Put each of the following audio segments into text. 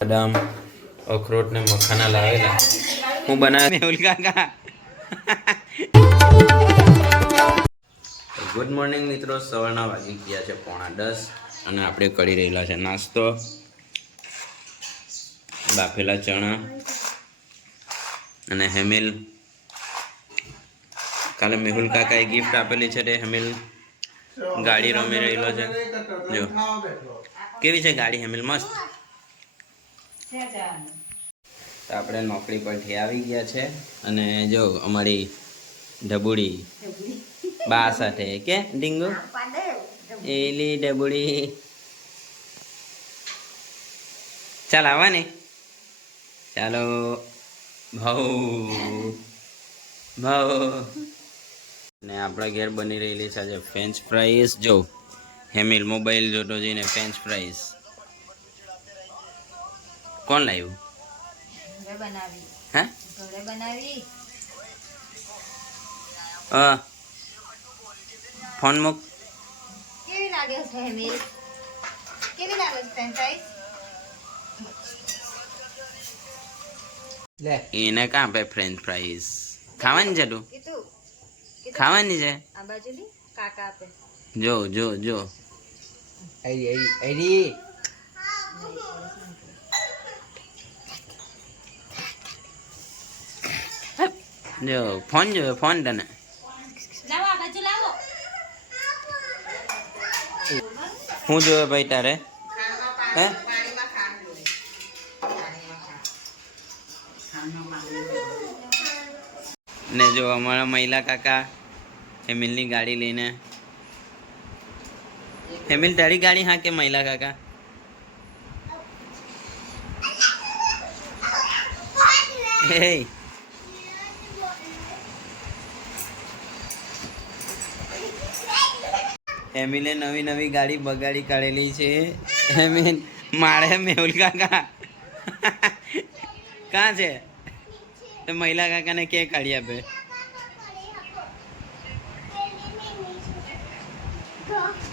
બદામ અખરોટ ને મખાના લાવેલા હું બનાવે મેહુલ કાકા. ગુડ મોર્નિંગ મિત્રો, સવારના વાગી ગયા છે 9:30 અને આપણે કરી રહેલા છે નાસ્તો. બાફેલા ચણા અને હેમિલ. કાલે મેહુલ કાકાએ ગિફ્ટ આપેલી છે તે હેમિલ ગાડી રમી રહેલો છે. જો કેવી છે ગાડી હેમિલ, મસ્ત. તો આપણે નોકરી પરથી આવી ગયા છે અને જો અમારી ઢબુડી બા સાથે કે ડીંગુ એલી ઢબુડી ચાલ આવા ને, ચાલો ભાઉ ભાઉ. ને આપણા ઘેર બની રહેલી છે આજે ફ્રેન્ચ ફ્રાઈસ. જો હેમિલ મોબાઈલ જોતો જઈને ફ્રેન્ચ ફ્રાઈસ કોણ લાવ્યું? હે ફોન મૂક. કેવી લાગે છે હેમિલ? કેવી લાગે છે ફ્રેન્ચ ફ્રાઈસ? લે એને કાં આપે ફ્રેન્ચ ફ્રાઈસ? ખાવાની છે તું? ખાવાની છે? આ બાજુની કાકા આપે. જો જો જો આઈ જો ફોન જોયો ફોન તને. લાવો આ બાજુ લાવો. હું જોયો ભાઈ તારે? હે ને જો અમારા મહિલા કાકા હેમિલની ગાડી લઈને. હેમિલ તારી ગાડી હા કે મહિલા કાકા? હે હેમિલે નવી નવી ગાડી બગાડી કાઢેલી છે. હેમિલ મારે મેહુલ કાકા કાં છે? તો મહિલા કાકાને કે કાઢી આપે.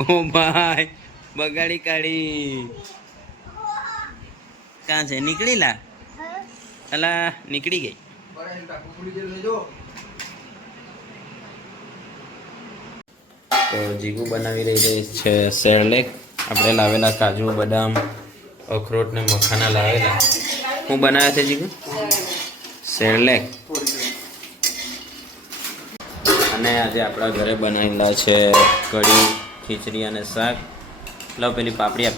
ઓ ભાઈ બગાડી કાઢી. કાં છે? નીકળી લા અલા નીકળી ગઈ. તો જીગુ બનાવી રહી છે સેરલેક. આપણે લાવેલા કાજુ બદામ અખરોટ ને મખાના લાવેલા. હું બનાવ્યા છે જીગુ? સેરલેક. અને આજે આપણા ઘરે બનાવેલા છે કઢી, ખીચડી અને શાક. લાવ પેલી પાપડી આપ.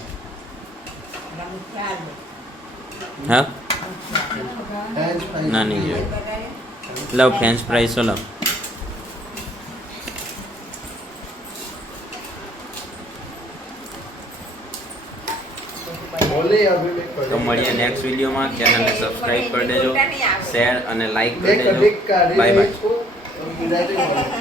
હા ના નહીં જોઈએ. લાવ ફ્રેન્ચ ફ્રાઈસો લાવ. તો મળીએ નેક્સ્ટ વિડીયોમાં. ચેનલને સબસ્ક્રાઈબ કરી દેજો, શેર અને લાઈક કરી દેજો. Bye bye.